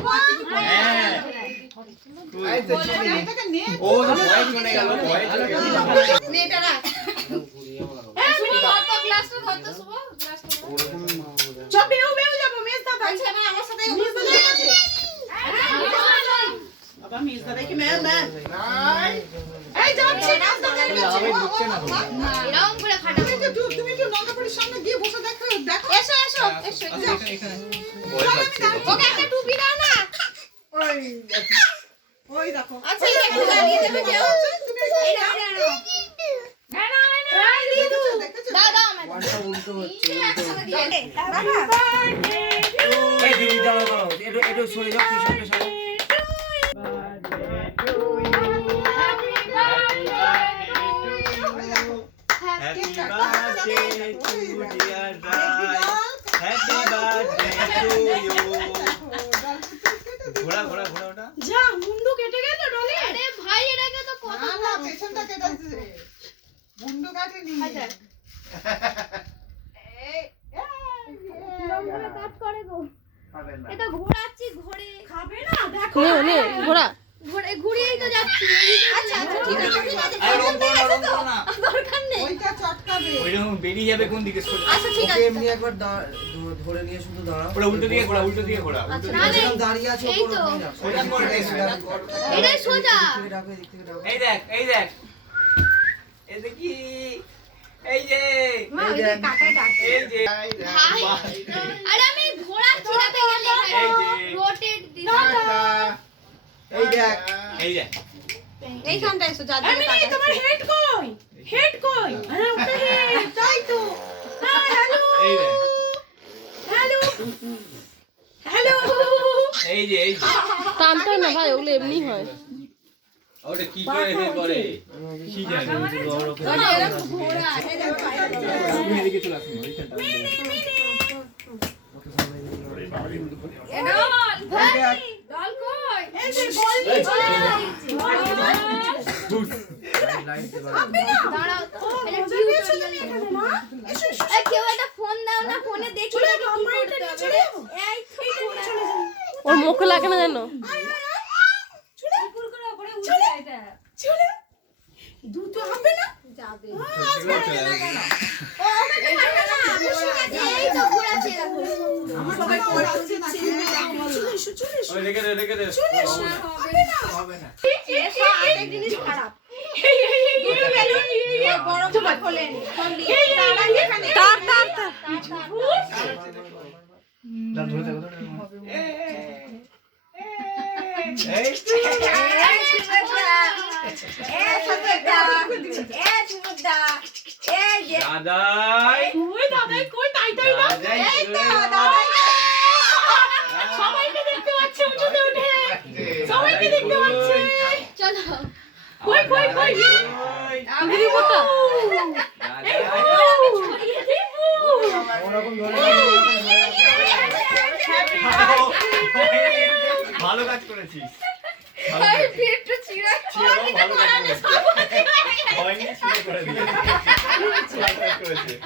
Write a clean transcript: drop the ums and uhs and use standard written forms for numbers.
কই হ্যাঁ এই তো এটাকে নে ও ভয় চলে গেল ভয় চলে গেল নে এটা রাখ এই শুভ কত গ্লাসটা ধরতে শুভ গ্লাসটা চপ বেউ যাবো মেজ দাদা আচ্ছা আমি আমার সাথে মেজ দাদা আছে বাবা মেজ দাদা কি ম্যাম নাই এই যাচ্ছে মেজ দাদা যাচ্ছে এরকম করে খাটা তুমি একটু নগাপড়ির সামনে গিয়ে বসে দেখো এসো এখানে ওকে একটা টুপি দাও না ওই দেখো আচ্ছা এটা একটু লাগিয়ে দেবে কেউ তুমি এই নাও না দিয়ে দাও দাদা আমাকে উল্টো হচ্ছে এই দিদি দাও একটু সরে যাও পিছনে সরে Happy birthday to dear Rai. Happy birthday to you. ঘোড়া ওটা যা মুন্ডু কেটে গেল ডলে আরে ভাই এটাকে তো কত না পেছনটা কেটেছে মুন্ডু কাটেনি এই লম্বা কাট করে গো খাবে না এটা ঘোরাচ্ছি ঘোরে খাবে না দেখো নে ঘোরা ঘুরিয়েই তো যাচ্ছি আচ্ছা ঠিক আছে আর রং করো না দরকার নেই ওইটা চটকাবে ওইরকম বেরিয়ে যাবে কোন দিকে আচ্ছা ঠিক আছে এমনি একবার ধরে নিয়ে শুধু দাঁড়াও ওটা উল্টো দিয়ে ঘোরা দাঁড়িয়ে আছে এই তো সোজা করবে এটা সোজা এই দেখ এই দেখি এই যে মা ওই যে কাটায় ডাকে এই যে আরে আমি ঘোরাচ্ছি যাতে গেলে এই যে রোটেট দিছি এই দেখ এইখানটা এসো যা দিকে তাকাচ্ছি তোমার হেড কই আরে ওটা হেড তাই তো হ্যালো এই দেখ হ্যালো এই যে টানতে না ভাই ওগুলো এমনি হয় ওটা কি করে কি জানি ঘোরা তুমি এদিকে চলে আসুন ওইখানটা ডল কই এই যে বল দাঁড়াও এটা টিউটোরিয়াল এখানে না এই কেউ একটা ফোন দাও না ফোনে দেখি না আমরা এটা নিয়ে চলে যাব এই চলে যাব ওর মুখে লাগে না জানো চলে উপর করে উপরে উঠে এটা চলে দুটো হবে না যাবে ও আমাকে পারবে না বসে গেছে এই তো ঘোরাচ্ছে দেখো সবাই পড়াচ্ছে চলে ওই রেখে দে হবে না এসো আরেক জিনিস খারাপ বড় করে খোলেন ফোন দিয়ে তার দাদাই কই তাই না এই তো দাদাই সবাইকে দেখতে পাচ্ছি উঠে উঠে সবাইকে দেখতে পাচ্ছি চলো কই দিদি কোটা ভালো কাজ করেছিস পেটটা চিড়া ভালো কাজ করেছিস করে দিয়েছিস ভালো কাজ করেছিস